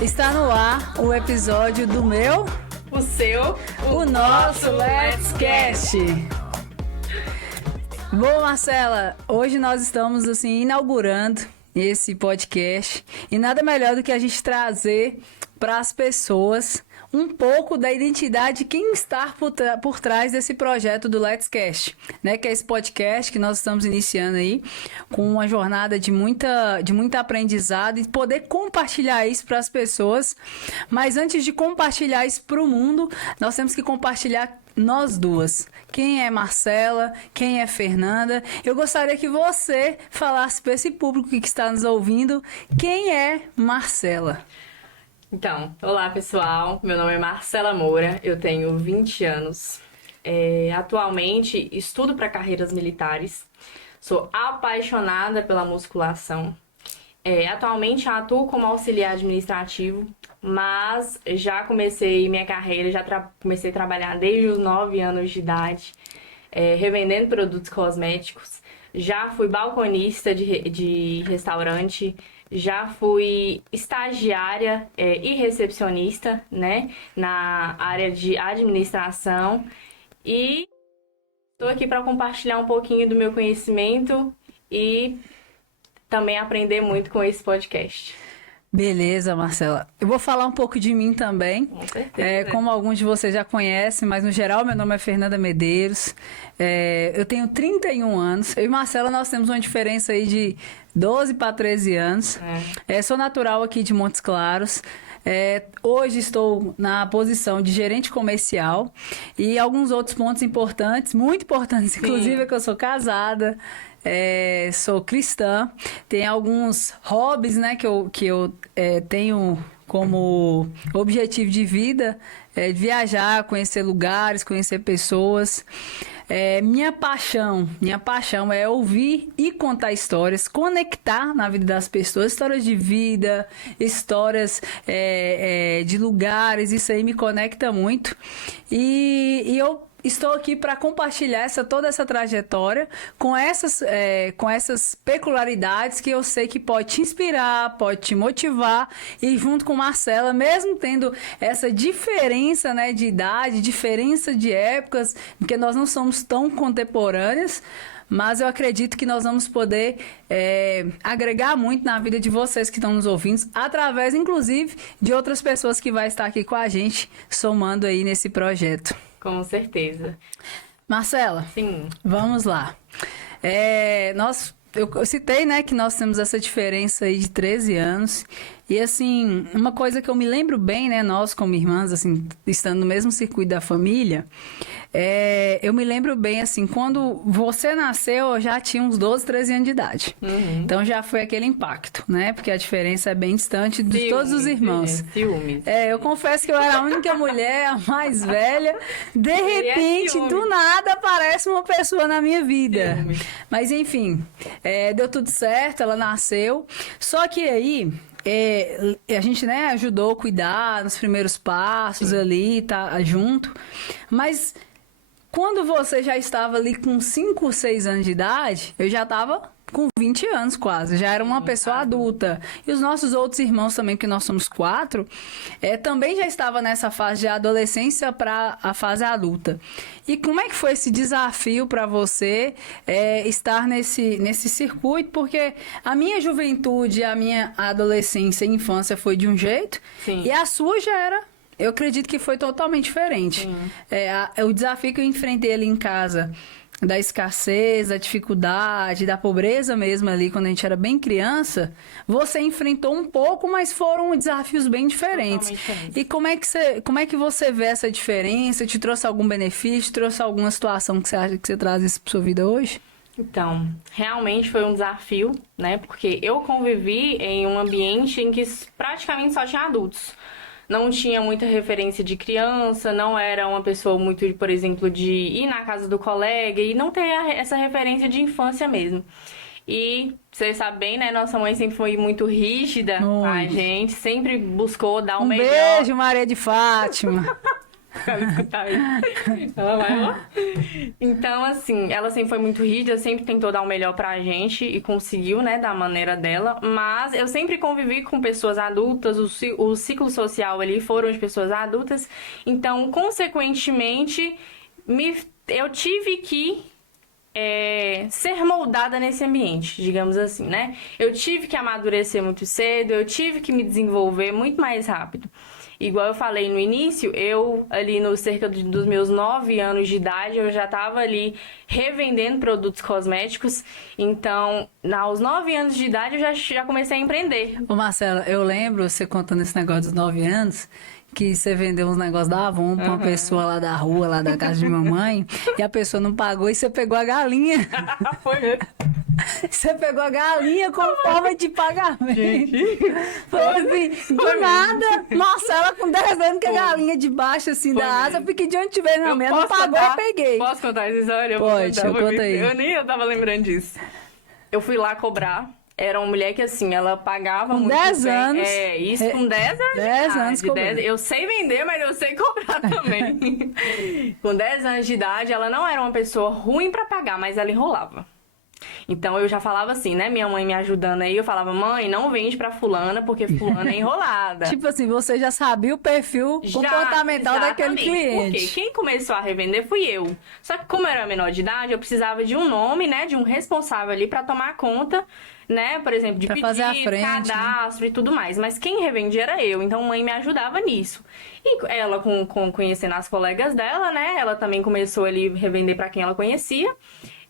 Está no ar o episódio do meu, o seu, o nosso Let's Cast. Bom, Marcela, hoje nós estamos assim inaugurando esse podcast e nada melhor do que a gente trazer para as pessoas um pouco da identidade de quem está por trás desse projeto do Let's Cast, né? Que é esse podcast que nós estamos iniciando aí com uma jornada de muita aprendizado e poder compartilhar isso para as pessoas. Mas antes de compartilhar isso para o mundo, nós temos que compartilhar nós duas. Quem é Marcela? Quem é Fernanda? Eu gostaria que você falasse para esse público que está nos ouvindo quem é Marcela. Então, olá pessoal, meu nome é Marcela Moura, eu tenho 20 anos, atualmente estudo para carreiras militares, sou apaixonada pela musculação, atualmente atuo como auxiliar administrativo, mas já comecei minha carreira, comecei a trabalhar desde os 9 anos de idade, revendendo produtos cosméticos, já fui balconista de restaurante, já fui estagiária e recepcionista, né, na área de administração e estou aqui para compartilhar um pouquinho do meu conhecimento e também aprender muito com esse podcast. Beleza, Marcela. Eu vou falar um pouco de mim também. Com certeza. Como alguns de vocês já conhecem, mas no geral meu nome é Fernanda Medeiros. Eu tenho 31 anos. Eu e Marcela, nós temos uma diferença aí de 12 para 13 anos. Sou natural aqui de Montes Claros. Hoje estou na posição de gerente comercial e alguns outros pontos importantes, muito importantes, inclusive é que eu sou casada. Sou cristã, tem alguns hobbies, né, que eu tenho como objetivo de vida, viajar, conhecer lugares, conhecer pessoas. Minha paixão é ouvir e contar histórias, conectar na vida das pessoas, histórias de vida, histórias de lugares, isso aí me conecta muito. E eu estou aqui para compartilhar toda essa trajetória com essas peculiaridades que eu sei que pode te inspirar, pode te motivar. E junto com Marcela, mesmo tendo essa diferença, né, de idade, diferença de épocas, porque nós não somos tão contemporâneas, mas eu acredito que nós vamos poder agregar muito na vida de vocês que estão nos ouvindo, através, inclusive, de outras pessoas que vão estar aqui com a gente, somando aí nesse projeto. Com certeza. Marcela, sim, vamos lá. Eu citei, né, que nós temos essa diferença aí de 13 anos. E, assim, uma coisa que eu me lembro bem, né, nós como irmãs, assim, estando no mesmo circuito da família, eu me lembro bem, assim, quando você nasceu, eu já tinha uns 12, 13 anos de idade. Então, já foi aquele impacto, né, porque a diferença é bem distante de todos os irmãos. Ciúmes. Eu confesso que eu era a única mulher, a mais velha. De repente, do nada, aparece uma pessoa na minha vida. Ciúmes. Mas, enfim, deu tudo certo, ela nasceu. Só que aí a gente, né, ajudou a cuidar nos primeiros passos ali, tá junto. Mas quando você já estava ali com 5, 6 anos de idade, eu já estava com 20 anos quase, já era uma pessoa adulta. E os nossos outros irmãos também, porque nós somos 4, também já estava nessa fase de adolescência para a fase adulta. E como é que foi esse desafio para você estar nesse circuito? Porque a minha juventude, a minha adolescência e infância foi de um jeito, sim, e a sua já era... Eu acredito que foi totalmente diferente. O desafio que eu enfrentei ali em casa, da escassez, da dificuldade, da pobreza mesmo ali, quando a gente era bem criança, você enfrentou um pouco, mas foram desafios bem diferentes. E como é que você vê essa diferença? Te trouxe algum benefício? Trouxe alguma situação que você acha que você traz isso para sua vida hoje? Então, realmente foi um desafio, né? Porque eu convivi em um ambiente em que praticamente só tinha adultos. Não tinha muita referência de criança, não era uma pessoa muito, por exemplo, de ir na casa do colega e não ter essa referência de infância mesmo. E você sabe bem, né? Nossa mãe sempre foi muito rígida com a gente, sempre buscou dar o melhor. Beijo, Maria de Fátima! ela escutar isso. Ela vai, ó. Então, assim, ela sempre foi muito rígida, sempre tentou dar o melhor pra gente e conseguiu, né, da maneira dela. Mas eu sempre convivi com pessoas adultas, o ciclo social ali foram de pessoas adultas. Então, consequentemente, eu tive que ser moldada nesse ambiente, digamos assim, né? Eu tive que amadurecer muito cedo, eu tive que me desenvolver muito mais rápido. Igual eu falei no início, eu ali no cerca dos meus 9 anos de idade, eu já estava ali revendendo produtos cosméticos. Então, aos 9 anos de idade, eu já comecei a empreender. Ô Marcela, eu lembro você contando esse negócio dos 9 anos, que você vendeu uns negócios da Avon pra uma pessoa lá da rua, lá da casa de mamãe, e a pessoa não pagou e você pegou a galinha. Foi mesmo. Você pegou a galinha como forma de pagamento. Gente. Foi assim, do nada, Marcela com 10 anos com a galinha debaixo assim da asa, porque de onde tiver na minha, não pagou, eu peguei. Posso contar essa história? Pode, conta aí. Eu tava lembrando disso. Eu fui lá cobrar. Era uma mulher que, assim, ela pagava com muito 10 bem. anos. Isso com 10 anos 10 anos de idade. Eu sei vender, mas eu sei cobrar também. Com 10 anos de idade, ela não era uma pessoa ruim pra pagar, mas ela enrolava. Então eu já falava assim, né? Minha mãe me ajudando aí, eu falava, mãe, não vende pra fulana, porque fulana é enrolada. Tipo assim, você já sabia o perfil comportamental daquele cliente. Porque quem começou a revender fui eu. Só que como eu era menor de idade, eu precisava de um nome, né? De um responsável ali pra tomar conta, né? Por exemplo, de pra pedido, fazer a frente, cadastro, né? E tudo mais. Mas quem revendia era eu, então mãe me ajudava nisso. E ela, conhecendo as colegas dela, né? Ela também começou ali a revender pra quem ela conhecia.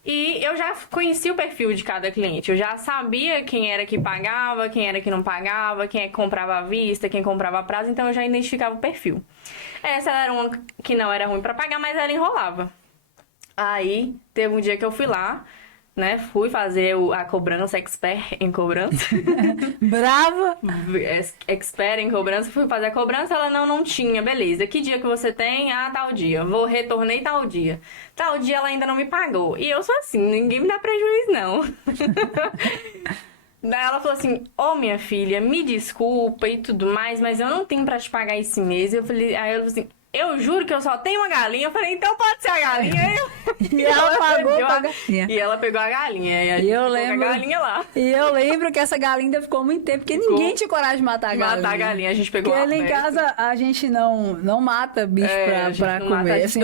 E eu já conhecia o perfil de cada cliente. Eu já sabia quem era que pagava, quem era que não pagava, quem é que comprava à vista, quem comprava a prazo. Então eu já identificava o perfil. Essa era uma que não era ruim pra pagar, mas ela enrolava. Aí teve um dia que eu fui lá, né? Fui fazer a cobrança, expert em cobrança. Brava! Expert em cobrança. Fui fazer a cobrança, ela não tinha. Beleza, que dia que você tem? Ah, tal dia. Retornei tal dia. Tal dia ela ainda não me pagou. E eu sou assim, ninguém me dá prejuízo, não. Daí ela falou assim, minha filha, me desculpa e tudo mais, mas eu não tenho pra te pagar esse mês. Aí ela falou assim, eu juro que eu só tenho uma galinha. Eu falei, então pode ser a galinha. E ela pagou a galinha. E ela pegou a galinha. E a gente ficou com a galinha lá. E eu lembro que essa galinha ficou muito tempo, porque ninguém tinha coragem de matar a galinha. Matar a galinha, a gente pegou porque ali em casa a gente não mata bicho pra comer. Mata, assim,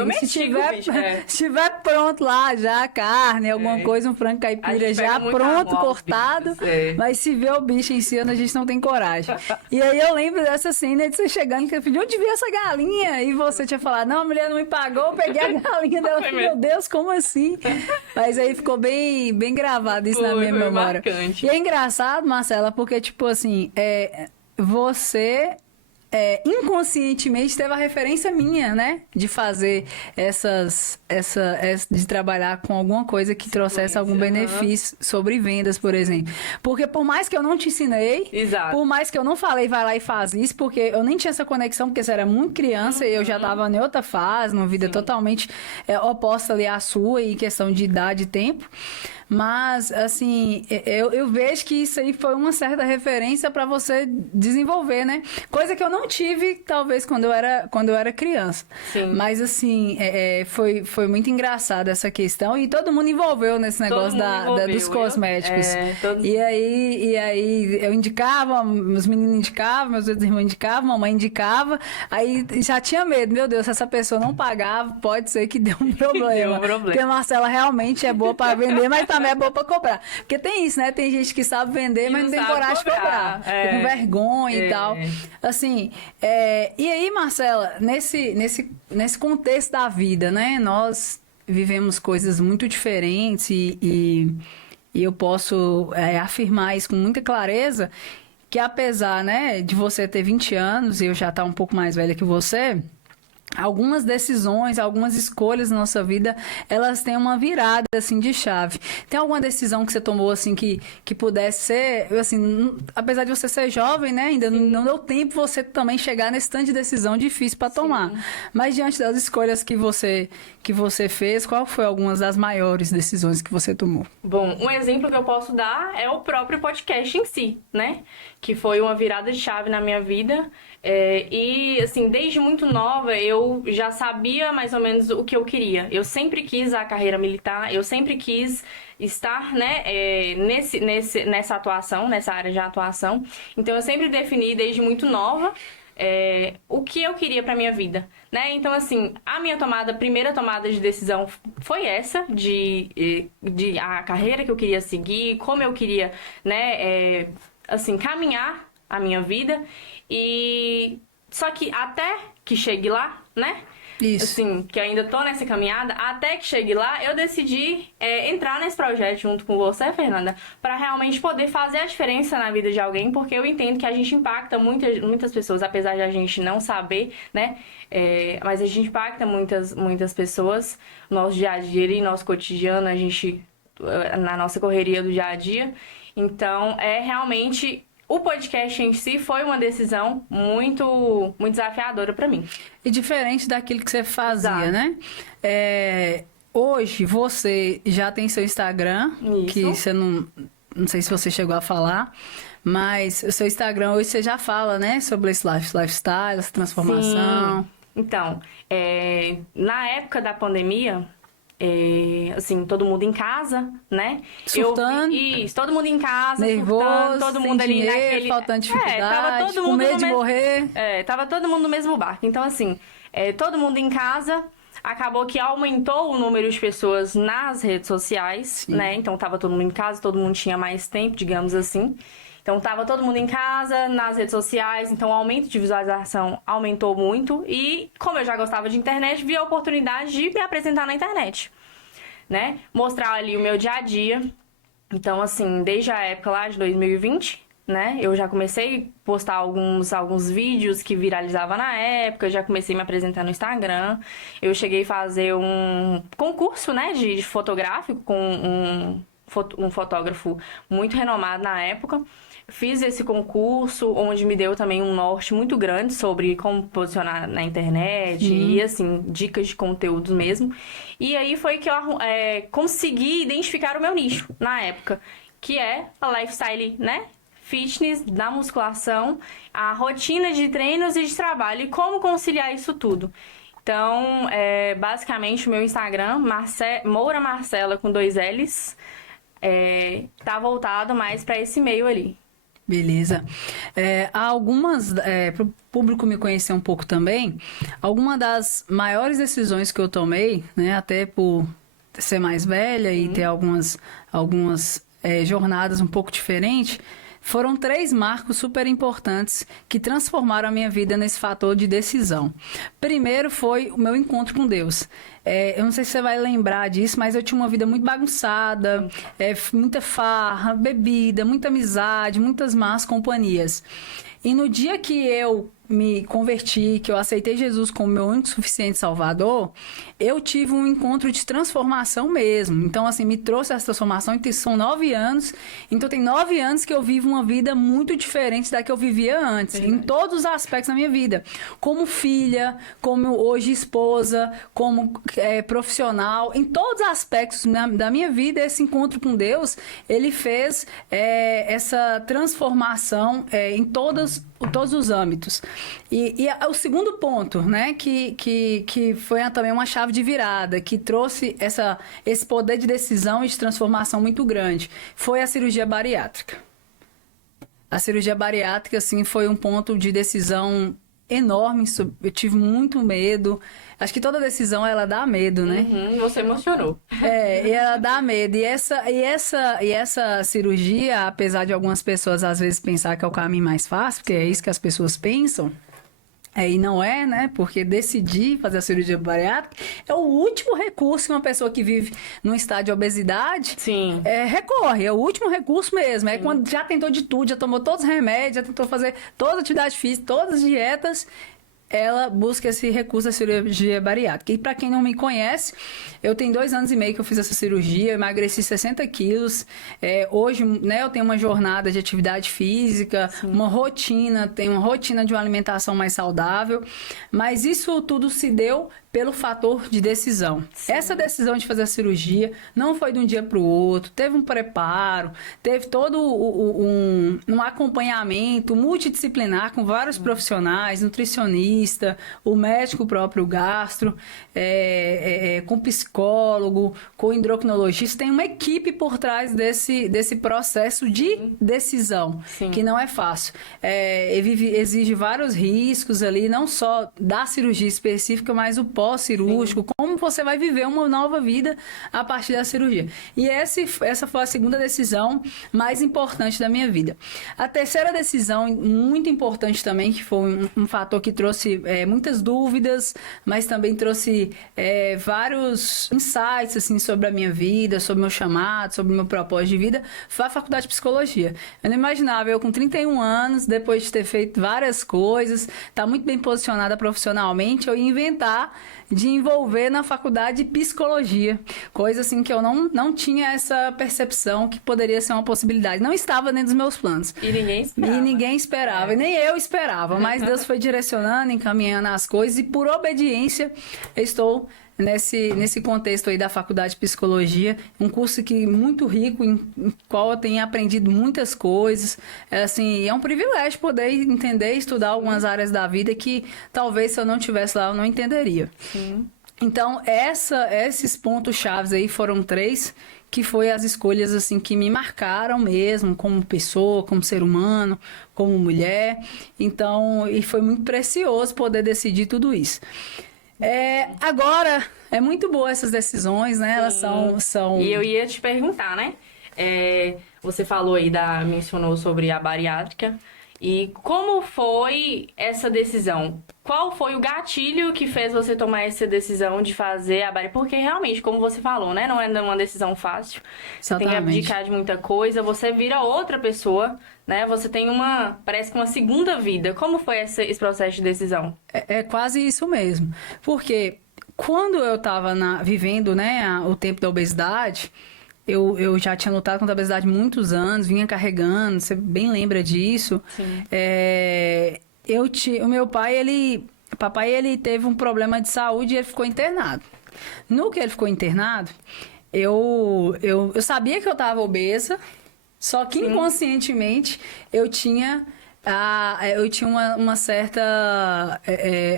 se tiver pronto lá já, carne, alguma coisa, um frango caipira já pronto, cortado. Mas se vê o bicho em cima, a gente não tem coragem. E aí eu lembro dessa cena de você chegando, que eu falei, onde veio essa galinha? E você tinha falado, não, a mulher não me pagou, eu peguei a galinha dela. Meu Deus, como assim? Mas aí ficou bem gravado isso na minha memória. Marcante. E é engraçado, Marcela, porque, tipo assim, você inconscientemente teve a referência minha, né? De fazer de trabalhar com alguma coisa que trouxesse algum benefício sobre vendas, por exemplo. Porque por mais que eu não te ensinei, por mais que eu não falei, vai lá e faz isso, porque eu nem tinha essa conexão, porque você era muito criança e eu já tava em outra fase, numa vida totalmente oposta ali à sua, em questão de idade e tempo. Mas, assim, eu vejo que isso aí foi uma certa referência para você desenvolver, né? Coisa que eu não tive, talvez, quando eu era criança. Sim. Mas, assim, foi muito engraçado essa questão. E todo mundo envolveu nesse negócio dos cosméticos. E aí eu indicava, meus meninos indicavam, meus outros irmãos indicavam, mamãe indicava. Aí já tinha medo. Meu Deus, se essa pessoa não pagava, pode ser que dê um problema. Deu um problema. Porque a Marcela realmente é boa para vender, mas também é boa pra cobrar. Porque tem isso, né? Tem gente que sabe vender, mas não tem coragem de cobrar. Fica com vergonha e tal. Assim, e aí, Marcela, nesse contexto da vida, né? Nós vivemos coisas muito diferentes e eu posso afirmar isso com muita clareza, que apesar, né, de você ter 20 anos e eu já estar um pouco mais velha que você, algumas decisões, algumas escolhas na nossa vida, elas têm uma virada, assim, de chave. Tem alguma decisão que você tomou, assim, que pudesse ser, assim, apesar de você ser jovem, né, ainda não deu tempo você também chegar nesse tanto de decisão difícil para tomar. Mas diante das escolhas que você fez, qual foi algumas das maiores decisões que você tomou? Bom, um exemplo que eu posso dar é o próprio podcast em si, né? que foi uma virada de chave na minha vida. E, assim, desde muito nova eu já sabia mais ou menos o que eu queria. Eu sempre quis a carreira militar, eu sempre quis estar, né, nessa atuação, nessa área de atuação. Então, eu sempre defini desde muito nova o que eu queria pra minha vida, né? Então, assim, a minha primeira tomada de decisão foi essa, de a carreira que eu queria seguir, como eu queria, né, assim, caminhar a minha vida. E só que até que chegue lá, né? Isso. Assim, que eu ainda tô nessa caminhada, até que chegue lá, eu decidi entrar nesse projeto junto com você, Fernanda, para realmente poder fazer a diferença na vida de alguém, porque eu entendo que a gente impacta muitas pessoas, apesar de a gente não saber, né? Mas a gente impacta muitas pessoas no nosso dia a dia e nosso cotidiano, a gente, na nossa correria do dia a dia. Então, realmente... O podcast em si foi uma decisão muito, muito desafiadora para mim. E diferente daquilo que você fazia, Exato. né? Hoje você já tem seu Instagram, Isso. que você não sei se você chegou a falar, mas o seu Instagram hoje você já fala, né? Sobre esse lifestyle, essa transformação. Sim. Então, na época da pandemia... assim, todo mundo em casa, né? Surtando. Isso, todo mundo em casa, Nervoso, surtando, todo mundo sem ali dinheiro, naquele... faltando dificuldade, tava todo com mundo medo no de morrer. Tava todo mundo no mesmo barco. Então, assim, todo mundo em casa, acabou que aumentou o número de pessoas nas redes sociais, Sim. né? Então, tava todo mundo em casa, todo mundo tinha mais tempo, digamos assim. Então, tava todo mundo em casa, nas redes sociais, então o aumento de visualização aumentou muito. E, como eu já gostava de internet, vi a oportunidade de me apresentar na internet, né? Mostrar ali o meu dia a dia. Então, assim, desde a época lá de 2020, né? Eu já comecei a postar alguns vídeos que viralizavam na época, já comecei a me apresentar no Instagram. Eu cheguei a fazer um concurso, né, de fotográfico com um fotógrafo muito renomado na época. Fiz esse concurso, onde me deu também um norte muito grande sobre como posicionar na internet e, assim, dicas de conteúdos mesmo. E aí foi que eu consegui identificar o meu nicho na época, que é a lifestyle, né? Fitness, da musculação, a rotina de treinos e de trabalho e como conciliar isso tudo. Então, basicamente, o meu Instagram, Moura Marcela com 2 L's, tá voltado mais para esse meio ali. Beleza. Há algumas, para o público me conhecer um pouco também, alguma das maiores decisões que eu tomei, né, até por ser mais velha e ter algumas jornadas um pouco diferentes, foram 3 marcos super importantes que transformaram a minha vida nesse fator de decisão. Primeiro foi o meu encontro com Deus. Eu não sei se você vai lembrar disso, mas eu tinha uma vida muito bagunçada, muita farra, bebida, muita amizade, muitas más companhias. E no dia que eu me converti, que eu aceitei Jesus como meu único e suficiente Salvador, eu tive um encontro de transformação mesmo. Então, assim, me trouxe essa transformação, então são 9 anos. Então, tem 9 anos que eu vivo uma vida muito diferente da que eu vivia antes, em todos os aspectos da minha vida. Como filha, como hoje esposa, como profissional, em todos os aspectos da minha vida, esse encontro com Deus, ele fez essa transformação em todos os âmbitos. E o segundo ponto, né, que foi também uma chave de virada, que trouxe esse poder de decisão e de transformação muito grande, foi a cirurgia bariátrica. A cirurgia bariátrica, assim, foi um ponto de decisão enorme. Eu tive muito medo. Acho que toda decisão, ela dá medo, né? Você emocionou. E ela dá medo. E essa cirurgia, apesar de algumas pessoas às vezes pensar que é o caminho mais fácil, porque é isso que as pessoas pensam, e não é, né? Porque decidir fazer a cirurgia bariátrica é o último recurso que uma pessoa que vive num estado de obesidade Sim. recorre. É o último recurso mesmo. É quando já tentou de tudo, já tomou todos os remédios, já tentou fazer toda a atividade física, todas as dietas, ela busca esse recurso da cirurgia bariátrica. E para quem não me conhece, eu tenho 2 anos e meio que eu fiz essa cirurgia, eu emagreci 60 quilos. Hoje, né, eu tenho uma jornada de atividade física, tenho uma rotina de uma alimentação mais saudável. Mas isso tudo se deu pelo fator de decisão. Sim. Essa decisão de fazer a cirurgia não foi de um dia para o outro, teve um preparo, teve todo um acompanhamento multidisciplinar com vários profissionais, nutricionista, o médico próprio gastro, com psicólogo, com endocrinologista, tem uma equipe por trás desse processo de decisão, Sim. que não é fácil. Exige vários riscos ali, não só da cirurgia específica, mas o pós-cirúrgico, como você vai viver uma nova vida a partir da cirurgia. E essa foi a segunda decisão mais importante da minha vida. A terceira decisão, muito importante também, que foi um fator que trouxe muitas dúvidas, mas também trouxe vários insights assim, sobre a minha vida, sobre o meu chamado, sobre o meu propósito de vida, foi a faculdade de psicologia. Eu não imaginava, eu com 31 anos, depois de ter feito várias coisas, estar muito bem posicionada profissionalmente, eu ia inventar de envolver na faculdade de psicologia. Coisa assim que eu não tinha essa percepção que poderia ser uma possibilidade. Não estava dentro dos meus planos. E ninguém esperava. E nem eu esperava. Mas Deus foi direcionando, encaminhando as coisas. E por obediência, eu estou nesse contexto aí da faculdade de psicologia, um curso que muito rico, em qual eu tenho aprendido muitas coisas. É um privilégio poder entender e estudar algumas áreas da vida que talvez se eu não estivesse lá eu não entenderia. Sim. Então, esses pontos chaves aí foram 3, que foi as escolhas assim que me marcaram mesmo, como pessoa, como ser humano, como mulher. Então, e foi muito precioso poder decidir tudo isso. Agora, é muito boa essas decisões, né? Elas são... E eu ia te perguntar, né? Você falou aí, mencionou sobre a bariátrica. E como foi essa decisão? Qual foi o gatilho que fez você tomar essa decisão de fazer a bariátrica? Porque realmente, como você falou, né? Não é uma decisão fácil. Você tem que abdicar de muita coisa. Você vira outra pessoa, né? Você tem parece que uma segunda vida. Como foi esse processo de decisão? É quase isso mesmo. Porque quando eu estava vivendo, né, o tempo da obesidade... Eu já tinha lutado contra a obesidade há muitos anos, vinha carregando, você bem lembra disso. Sim. O meu pai, papai, ele teve um problema de saúde e ele ficou internado. No que ele ficou internado, eu sabia que eu estava obesa, só que inconscientemente eu tinha uma certa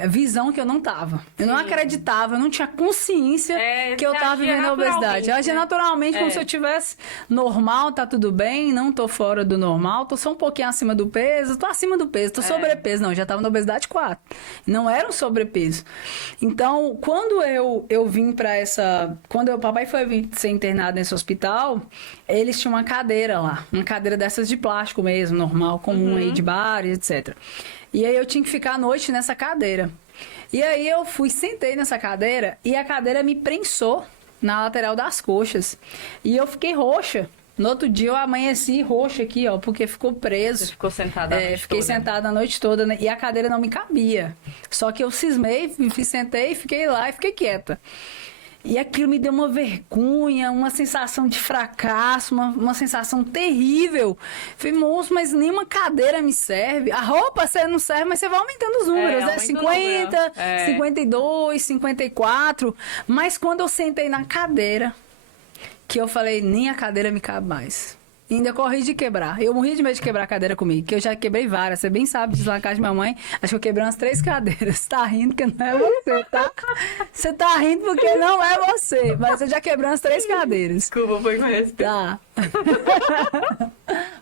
visão que eu não tava. Eu não acreditava, eu não tinha consciência que eu tava vivendo a obesidade. Eu agia naturalmente como se eu tivesse normal, tá tudo bem, não tô fora do normal, tô só um pouquinho acima do peso, tô acima do peso, tô sobrepeso. Não, eu já tava na obesidade 4. Não era um sobrepeso. Então, quando eu vim pra quando o papai foi ser internado nesse hospital, eles tinham uma cadeira lá, uma cadeira dessas de plástico mesmo, normal, comum aí de bar, etc. E aí eu tinha que ficar à noite nessa cadeira. E aí eu sentei nessa cadeira e a cadeira me prensou na lateral das coxas. E eu fiquei roxa. No outro dia eu amanheci roxa aqui, ó, porque ficou preso. Você ficou sentada a noite fiquei toda. sentada a noite toda, né? E a cadeira não me cabia. Só que eu cismei, sentei, fiquei lá e fiquei quieta. E aquilo me deu uma vergonha, uma sensação de fracasso, uma sensação terrível. Falei, moço, mas nenhuma cadeira me serve. A roupa você não serve, mas você vai aumentando os números, né? 50, 52, 54. Mas quando eu sentei na cadeira, que eu falei, nem a cadeira me cabe mais. E ainda corri de quebrar. Eu morri de medo de quebrar a cadeira comigo, que eu já quebrei várias. Você bem sabe disso lá na casa de minha mãe. Acho que eu quebrei umas 3 cadeiras. Você tá rindo porque não é você, tá? Você tá rindo porque não é você. Mas eu já quebrei umas 3 cadeiras. Desculpa, foi com respeito. Tá.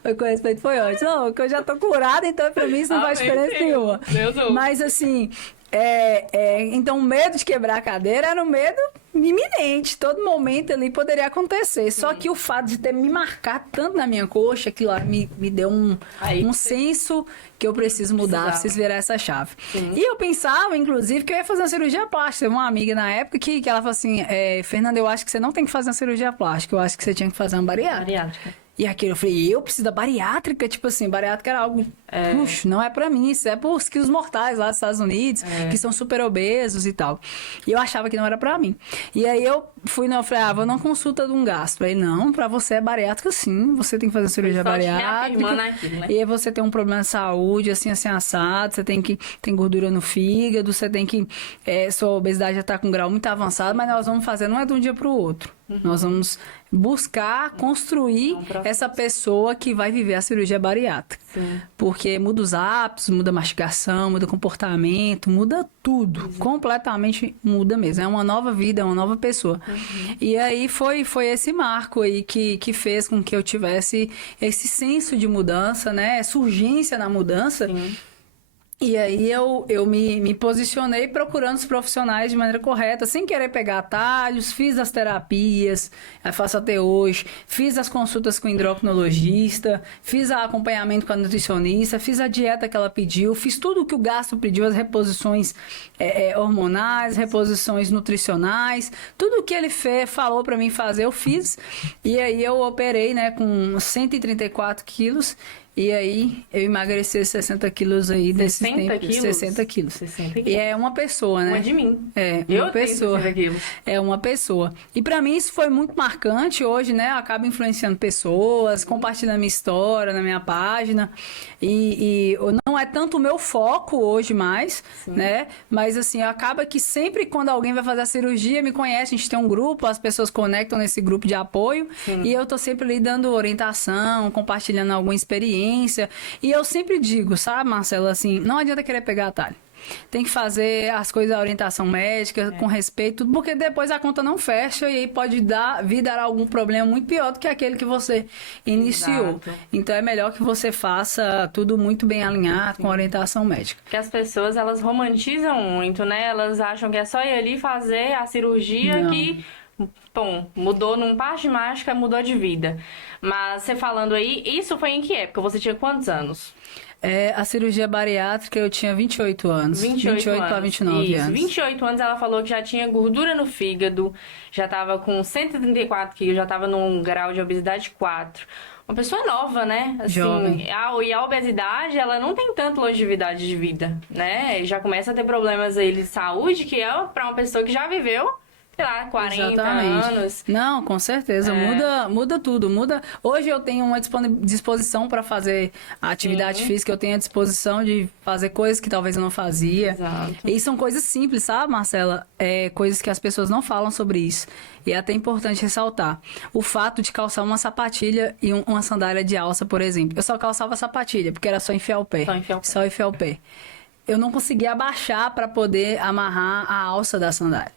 Foi com respeito, foi ótimo. Não, porque eu já tô curada, então pra mim isso não faz diferença nenhuma. Mas assim... então o medo de quebrar a cadeira era um medo iminente, todo momento ali poderia acontecer. Só que o fato de ter me marcado tanto na minha coxa, aquilo lá me deu um senso que eu preciso mudar, preciso virar essa chave. Sim. E eu pensava, inclusive, que eu ia fazer uma cirurgia plástica. Uma amiga na época que ela falou assim, Fernanda, eu acho que você não tem que fazer uma cirurgia plástica, eu acho que você tinha que fazer uma bariátrica. E aquilo, eu falei, eu preciso da bariátrica? Tipo assim, bariátrica era algo... Puxa, não é pra mim, isso é pros quilos mortais lá dos Estados Unidos, que são super obesos e tal. E eu achava que não era pra mim. E aí eu fui eu falei, vou numa consulta de um gastro. Aí, não, pra você é bariátrica sim, você tem que fazer cirurgia Só te bariátrica. reafirmando aquilo, né? E aí você tem um problema de saúde, assim, assado, você tem gordura no fígado, você tem que, sua obesidade já tá com um grau muito avançado, mas nós vamos fazer, não é de um dia pro outro. Nós vamos buscar construir essa pessoa que vai viver a cirurgia bariátrica. Sim. Porque muda os hábitos, muda a mastigação, muda o comportamento, muda tudo. Completamente muda mesmo. É uma nova vida, é uma nova pessoa. E aí foi esse marco aí que fez com que eu tivesse esse senso de mudança, né? Essa urgência na mudança. Sim. E aí eu me posicionei procurando os profissionais de maneira correta, sem querer pegar atalhos, fiz as terapias, faço até hoje, fiz as consultas com o endocrinologista, fiz o acompanhamento com a nutricionista, fiz a dieta que ela pediu, fiz tudo o que o gastro pediu, as reposições hormonais, reposições nutricionais, tudo o que ele falou para mim fazer, eu fiz. E aí eu operei, né, com 134 quilos. E aí, eu emagreci 60 quilos aí desses 60 tempos. quilos? 60 quilos. 60 quilos. E é uma pessoa, né? Uma de mim. É, Eu uma pessoa. tenho 60 quilos. É uma pessoa. E pra mim isso foi muito marcante hoje, né? Eu acabo influenciando pessoas, compartilhando minha história na minha página. E não é tanto o meu foco hoje mais, né? Mas assim, acaba que sempre quando alguém vai fazer a cirurgia, me conhece, a gente tem um grupo, as pessoas conectam nesse grupo de apoio. E eu tô sempre ali dando orientação, compartilhando alguma experiência. E eu sempre digo, sabe, Marcela, assim, não adianta querer pegar atalho. Tem que fazer as coisas, a orientação médica, com respeito, porque depois a conta não fecha e aí pode vir dar algum problema muito pior do que aquele que você iniciou. Exato. Então é melhor que você faça tudo muito bem alinhado com a orientação médica. Porque as pessoas, elas romantizam muito, né? Elas acham que é só ir ali fazer a cirurgia Não. que... Bom, mudou num passe de mágica, mudou de vida. Mas você falando aí, isso foi em que época? Você tinha quantos anos? A cirurgia bariátrica eu tinha 28 anos. 28 para anos. 29 Isso, anos. 28 anos ela falou que já tinha gordura no fígado, já tava com 134 quilos, já tava num grau de obesidade 4. Uma pessoa nova, né? Assim, Jovem. E a obesidade, ela não tem tanta longevidade de vida, né? Já começa a ter problemas aí de saúde, que é pra uma pessoa que já viveu, sei lá, 40 Exatamente. anos. Não, com certeza. Muda tudo. Hoje eu tenho uma disposição para fazer a atividade física, eu tenho a disposição de fazer coisas que talvez eu não fazia. Exato. E são coisas simples, sabe, Marcela? Coisas que as pessoas não falam sobre isso. E é até importante ressaltar. O fato de calçar uma sapatilha e uma sandália de alça, por exemplo. Eu só calçava sapatilha, porque era só enfiar o pé. Só enfiar o pé. Eu não conseguia abaixar para poder amarrar a alça da sandália.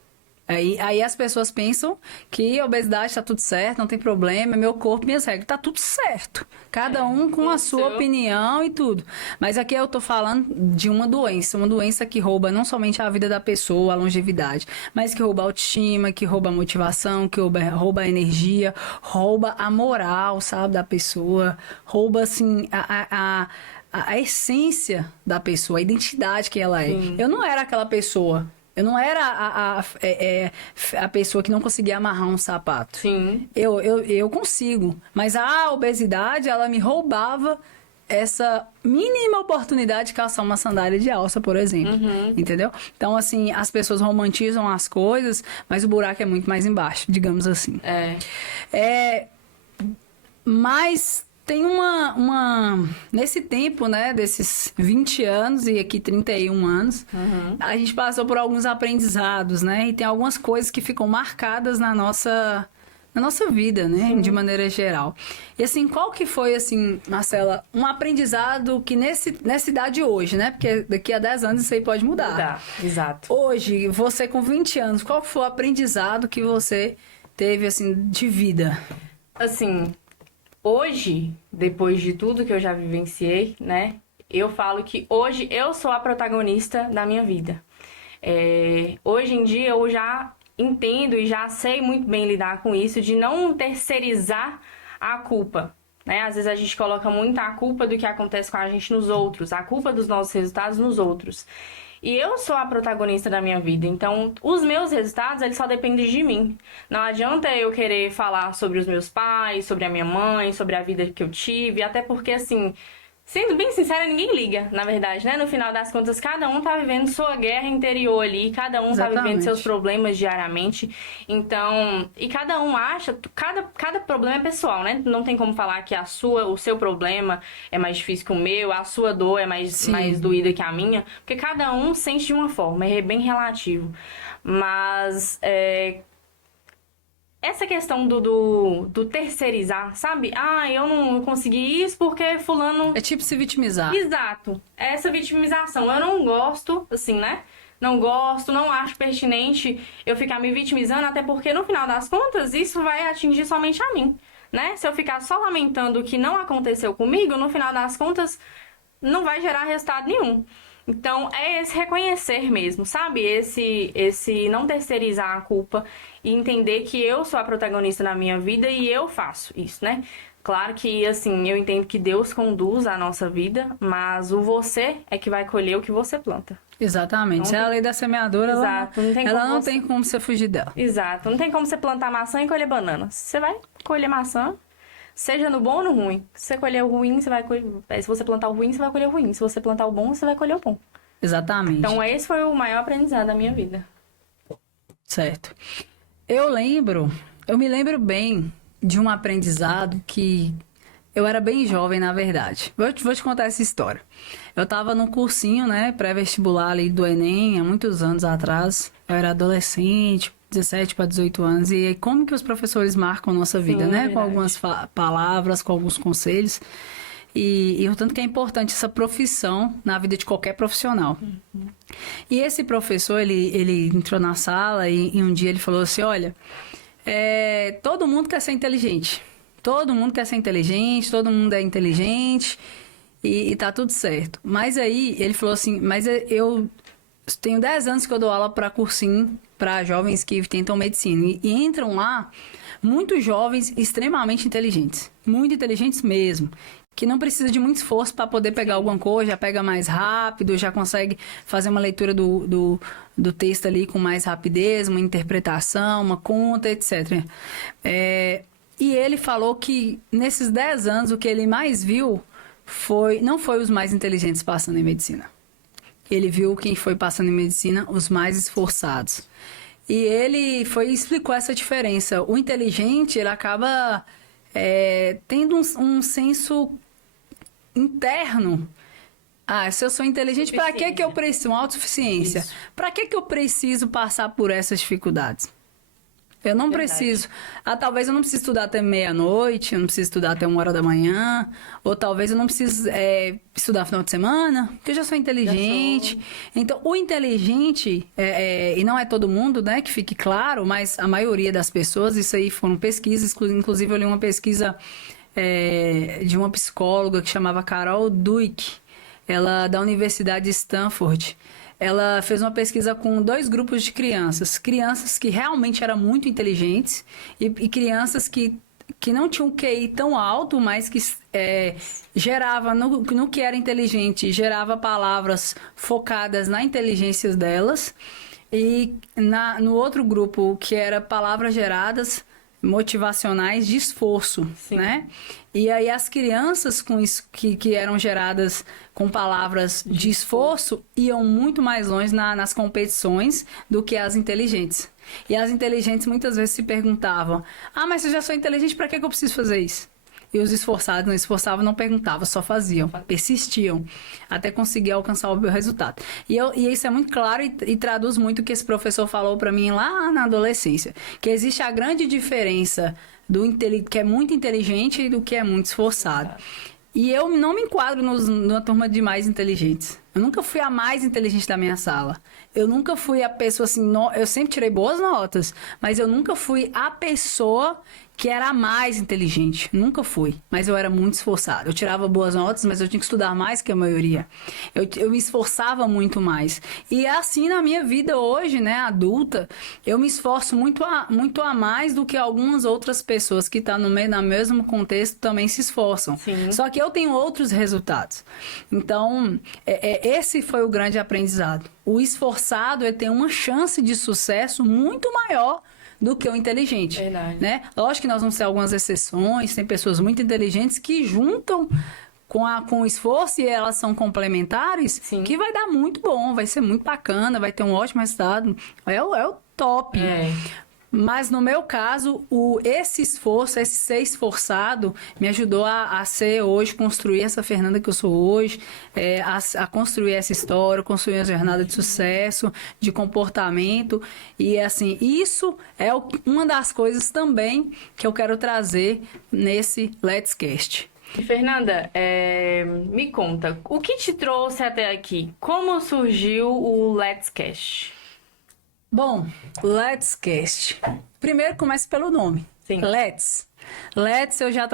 Aí as pessoas pensam que a obesidade tá tudo certo, não tem problema, meu corpo, minhas regras, tá tudo certo. Cada um com a sua opinião e tudo. Mas aqui eu tô falando de uma doença que rouba não somente a vida da pessoa, a longevidade, mas que rouba a autoestima, que rouba a motivação, que rouba a energia, rouba a moral, sabe, da pessoa, rouba, assim, a essência da pessoa, a identidade que ela é. Eu não era aquela pessoa. Eu não era a pessoa que não conseguia amarrar um sapato. Sim. Eu consigo. Mas a obesidade, ela me roubava essa mínima oportunidade de calçar uma sandália de alça, por exemplo. Entendeu? Então, assim, as pessoas romantizam as coisas, mas o buraco é muito mais embaixo, digamos assim. Mas tem nesse tempo, né, desses 20 anos e aqui 31 anos, a gente passou por alguns aprendizados, né? E tem algumas coisas que ficam marcadas na nossa vida, né? De maneira geral. E assim, qual que foi, assim, Marcela, um aprendizado que nessa idade hoje, né? Porque daqui a 10 anos isso aí pode mudar. Exato. Hoje, você com 20 anos, qual foi o aprendizado que você teve, assim, de vida? Assim, hoje, depois de tudo que eu já vivenciei, né? Eu falo que hoje eu sou a protagonista da minha vida. Hoje em dia eu já entendo e já sei muito bem lidar com isso, de não terceirizar a culpa, né? Às vezes a gente coloca muito a culpa do que acontece com a gente nos outros, a culpa dos nossos resultados nos outros. E eu sou a protagonista da minha vida, então os meus resultados, eles só dependem de mim. Não adianta eu querer falar sobre os meus pais, sobre a minha mãe, sobre a vida que eu tive, até porque, assim, Sendo bem sincera, ninguém liga, na verdade, né? No final das contas, cada um tá vivendo sua guerra interior ali, cada um tá vivendo seus problemas diariamente. Então, e cada um acha, cada problema é pessoal, né? Não tem como falar que o seu problema é mais difícil que o meu, a sua dor é mais doída que a minha, porque cada um sente de uma forma, é bem relativo. Mas, essa questão do terceirizar, sabe? Ah, eu não consegui isso porque fulano... É tipo se vitimizar. Exato. Essa vitimização. Eu não gosto, assim, né? Não gosto, não acho pertinente eu ficar me vitimizando, até porque, no final das contas, isso vai atingir somente a mim, né? Se eu ficar só lamentando o que não aconteceu comigo, no final das contas, não vai gerar resultado nenhum. Então, é esse reconhecer mesmo, sabe? Esse não terceirizar a culpa e entender que eu sou a protagonista na minha vida e eu faço isso, né? Claro que, assim, eu entendo que Deus conduz a nossa vida, mas o você é que vai colher o que você planta. Exatamente. É a lei da semeadora, Exato. ela não tem como você fugir dela. Exato. Não tem como você plantar maçã e colher banana. Você vai colher maçã, seja no bom ou no ruim. Se você colher o ruim, você vai colher... Se você plantar o ruim, você vai colher o ruim. Se você plantar o bom, você vai colher o bom. Exatamente. Então, esse foi o maior aprendizado da minha vida. Certo. Eu me lembro bem de um aprendizado que eu era bem jovem, na verdade. Vou te contar essa história. Eu estava num cursinho, né, pré-vestibular ali do Enem, há muitos anos atrás. Eu era adolescente, 17 para 18 anos. E como que os professores marcam a nossa vida, né? Verdade. Com algumas palavras, com alguns conselhos. E o tanto que é importante essa profissão na vida de qualquer profissional. Uhum. E esse professor, ele entrou na sala e um dia ele falou assim, olha, todo mundo quer ser inteligente. Todo mundo quer ser inteligente, todo mundo é inteligente e tá tudo certo. Mas aí ele falou assim, mas eu tenho 10 anos que eu dou aula para cursinho, para jovens que tentam medicina. E entram lá muitos jovens extremamente inteligentes. Muito inteligentes mesmo. Que não precisa de muito esforço para poder pegar alguma coisa, já pega mais rápido, já consegue fazer uma leitura do texto ali com mais rapidez, uma interpretação, uma conta, etc. E ele falou que nesses 10 anos o que ele mais viu não foi os mais inteligentes passando em medicina. Ele viu quem foi passando em medicina, os mais esforçados. E ele explicou essa diferença. O inteligente, ele acaba tendo um senso interno. Se eu sou inteligente, para que eu preciso? Uma autossuficiência. Para que eu preciso passar por essas dificuldades? Eu não preciso. Talvez eu não precise estudar até meia-noite, eu não preciso estudar até 1h da manhã, ou talvez eu não precise estudar final de semana, porque eu já sou inteligente. Então, o inteligente, e não é todo mundo, né, que fique claro, mas a maioria das pessoas, isso aí foram pesquisas, inclusive eu li uma pesquisa de uma psicóloga que chamava Carol Dweck, ela da Universidade de Stanford. Ela fez uma pesquisa com 2 grupos de crianças. Crianças que realmente eram muito inteligentes e crianças que não tinham um QI tão alto, mas que gerava, no que era inteligente, gerava palavras focadas na inteligência delas. E no outro grupo, que era palavras geradas motivacionais de esforço, né? E aí as crianças com isso, que eram geradas com palavras de esforço iam muito mais longe nas competições do que as inteligentes. E as inteligentes muitas vezes se perguntavam, mas se eu já sou inteligente, para que eu preciso fazer isso? E os esforçados não esforçavam, não perguntavam, só faziam, persistiam, até conseguir alcançar o resultado. E isso é muito claro e traduz muito o que esse professor falou para mim lá na adolescência, que existe a grande diferença do que é muito inteligente e do que é muito esforçado. E eu não me enquadro numa turma de mais inteligentes. Eu nunca fui a mais inteligente da minha sala. Eu nunca fui a pessoa assim... Eu sempre tirei boas notas, mas eu nunca fui a pessoa que era a mais inteligente. Nunca fui. Mas eu era muito esforçada. Eu tirava boas notas, mas eu tinha que estudar mais que a maioria. Eu me esforçava muito mais. E é assim na minha vida hoje, né, adulta, eu me esforço muito a mais do que algumas outras pessoas que estão no mesmo contexto também se esforçam. Sim. Só que eu tenho outros resultados. Então, esse foi o grande aprendizado. O esforçado tem uma chance de sucesso muito maior do que o inteligente. Verdade. Né? Lógico que nós vamos ter algumas exceções, tem pessoas muito inteligentes que juntam com o esforço, e elas são complementares, Sim. que vai dar muito bom, vai ser muito bacana, vai ter um ótimo resultado. É o top. É. Mas no meu caso, esse esforço, esse ser esforçado, me ajudou a ser hoje, construir essa Fernanda que eu sou hoje, a construir essa história, construir uma jornada de sucesso, de comportamento. E assim, isso é uma das coisas também que eu quero trazer nesse Let's Cast. E, Fernanda, me conta, o que te trouxe até aqui? Como surgiu o Let's Cash? Bom, Let's Cast. Primeiro começa pelo nome. Sim. Let's, eu já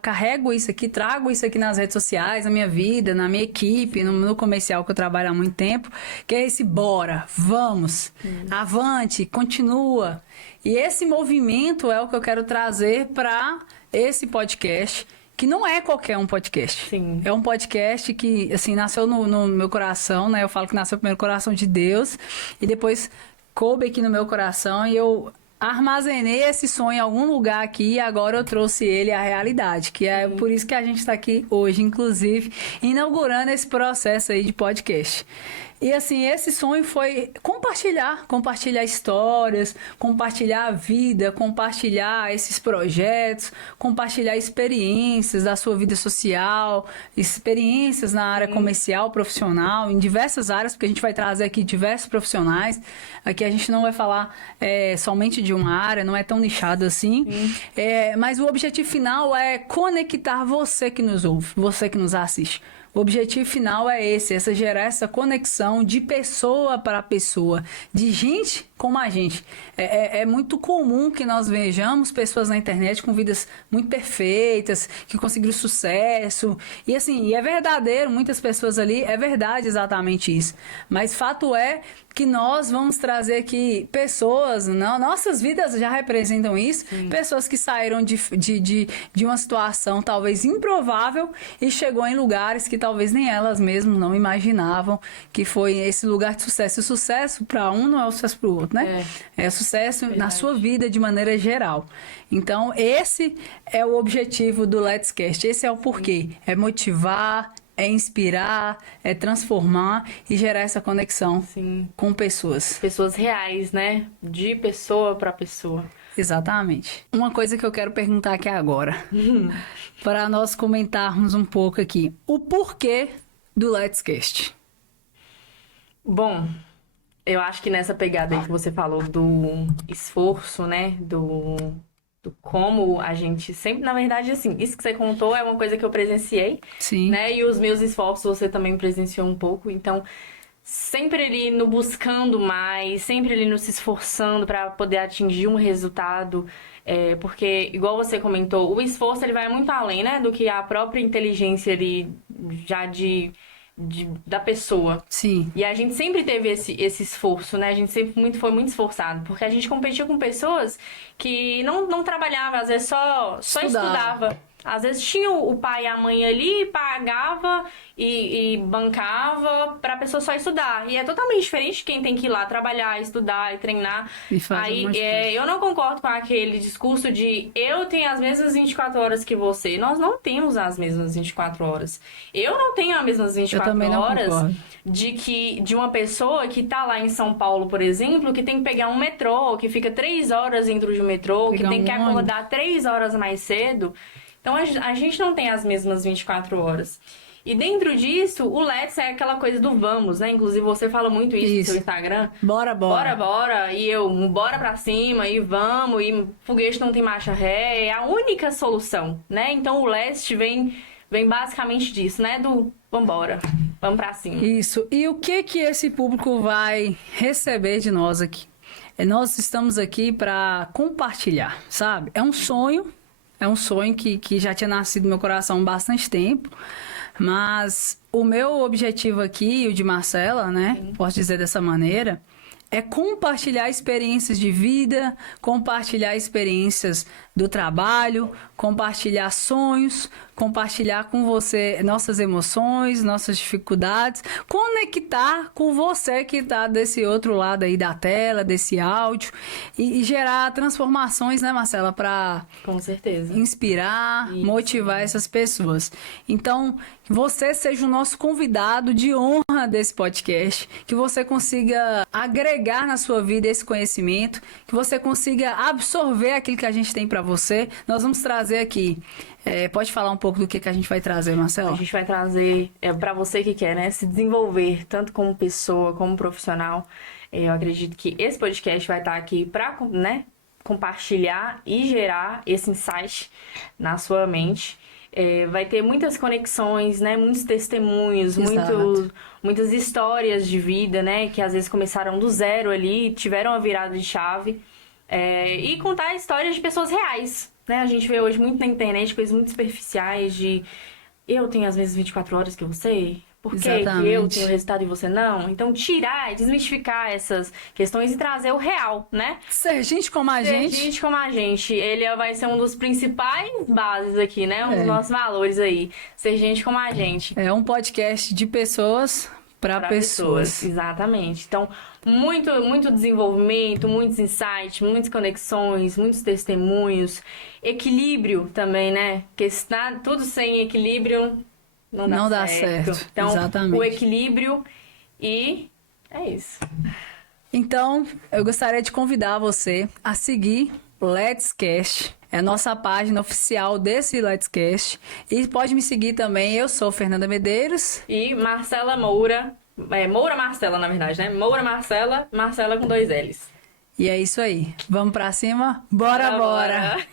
carrego isso aqui, trago isso aqui nas redes sociais, na minha vida, na minha equipe, no comercial que eu trabalho há muito tempo, que é esse bora, vamos, avante, continua. E esse movimento é o que eu quero trazer para esse podcast, que não é qualquer um podcast. Sim. É um podcast que, assim, nasceu no meu coração, né? Eu falo que nasceu primeiro no coração de Deus e depois coube aqui no meu coração e eu armazenei esse sonho em algum lugar aqui e agora eu trouxe ele à realidade, que é por isso que a gente está aqui hoje, inclusive, inaugurando esse processo aí de podcast. E assim, esse sonho foi compartilhar histórias, compartilhar a vida, compartilhar esses projetos, compartilhar experiências da sua vida social, experiências na área comercial, profissional, em diversas áreas, porque a gente vai trazer aqui diversos profissionais. Aqui a gente não vai falar somente de uma área, não é tão nichado assim. Mas o objetivo final é conectar você que nos ouve, você que nos assiste. O objetivo final é gerar essa conexão de pessoa para pessoa, de gente como a gente. É muito comum que nós vejamos pessoas na internet com vidas muito perfeitas, que conseguiram sucesso. E assim, é verdadeiro, muitas pessoas ali, é verdade exatamente isso. Mas fato é que nós vamos trazer aqui pessoas, nossas vidas já representam isso, pessoas que saíram de uma situação talvez improvável e chegou em lugares que talvez nem elas mesmas não imaginavam que foi esse lugar de sucesso. E o sucesso para um não é o sucesso para o outro, né? É sucesso na sua vida de maneira geral. Então, esse é o objetivo do Let's Cast. Esse é o porquê. É motivar, é inspirar, é transformar e gerar essa conexão com pessoas. Pessoas reais, né? De pessoa para pessoa. Exatamente. Uma coisa que eu quero perguntar aqui agora, para nós comentarmos um pouco aqui, o porquê do Let's Cast. Bom, eu acho que nessa pegada aí que você falou do esforço, né? Do como a gente sempre, na verdade, assim, isso que você contou é uma coisa que eu presenciei. Sim. Né? E os meus esforços você também presenciou um pouco. Então, sempre ali no buscando mais, sempre ali no se esforçando para poder atingir um resultado. Porque, igual você comentou, o esforço ele vai muito além, né? Do que a própria inteligência ali já da pessoa. Sim. E a gente sempre teve esse esforço, né? A gente sempre foi muito esforçado. Porque a gente competia com pessoas que não trabalhavam, às vezes só estudava. Às vezes tinha o pai e a mãe ali, pagava e bancava pra pessoa só estudar. E é totalmente diferente de quem tem que ir lá trabalhar, estudar e treinar. E aí, eu não concordo com aquele discurso de eu tenho as mesmas 24 horas que você. Nós não temos as mesmas 24 horas. Eu não tenho as mesmas 24 horas de uma pessoa que tá lá em São Paulo, por exemplo, que tem que pegar um metrô, que fica 3 horas dentro de um metrô, que tem que acordar 3 horas mais cedo. Então, a gente não tem as mesmas 24 horas. E dentro disso, o Let's é aquela coisa do vamos, né? Inclusive, você fala muito isso no seu Instagram. Bora. Bora. E eu, bora pra cima, e vamos. E foguete não tem marcha ré. É a única solução, né? Então, o Let's vem basicamente disso, né? Do vambora, vamos pra cima. Isso. E o que esse público vai receber de nós aqui? Nós estamos aqui para compartilhar, sabe? É um sonho que já tinha nascido no meu coração há bastante tempo, mas o meu objetivo aqui, e o de Marcela, né, posso dizer dessa maneira, é compartilhar experiências de vida, compartilhar experiências do trabalho, compartilhar sonhos, compartilhar com você nossas emoções, nossas dificuldades, conectar com você que está desse outro lado aí da tela, desse áudio, e gerar transformações, né, Marcela, para Com certeza. inspirar, Isso. motivar essas pessoas. Então, que você seja o nosso convidado de honra desse podcast, que você consiga agregar na sua vida esse conhecimento, que você consiga absorver aquilo que a gente tem para você. Nós vamos trazer aqui. Pode falar um pouco do que a gente vai trazer, Marcela? A gente vai trazer para você que quer, né, se desenvolver tanto como pessoa, como profissional. Eu acredito que esse podcast vai estar aqui para, né, compartilhar e gerar esse insight na sua mente. Vai ter muitas conexões, né, muitos testemunhos, muitas histórias de vida, né, que às vezes começaram do zero ali, tiveram uma virada de chave. E contar histórias de pessoas reais, né? A gente vê hoje muito na internet coisas muito superficiais de eu tenho as mesmas 24 horas que você, por que eu tenho o resultado e você não? Então tirar e desmistificar essas questões e trazer o real, né? Ser gente como a gente. Ser gente como a gente. Ele vai ser um dos principais bases aqui, né? Um dos nossos valores aí. Ser gente como a gente. É um podcast de pessoas para pessoas. Exatamente. Então, muito desenvolvimento, muitos insights, muitas conexões, muitos testemunhos, equilíbrio também, né? Porque tudo sem equilíbrio não dá certo. Então, exatamente. O equilíbrio e é isso. Então, eu gostaria de convidar você a seguir Let's Cast. É a nossa página oficial desse Let's Cast. E pode me seguir também. Eu sou Fernanda Medeiros. E Marcela Moura. Moura Marcela, na verdade, né? Moura Marcela, Marcela com 2 L's. E é isso aí. Vamos pra cima? Bora!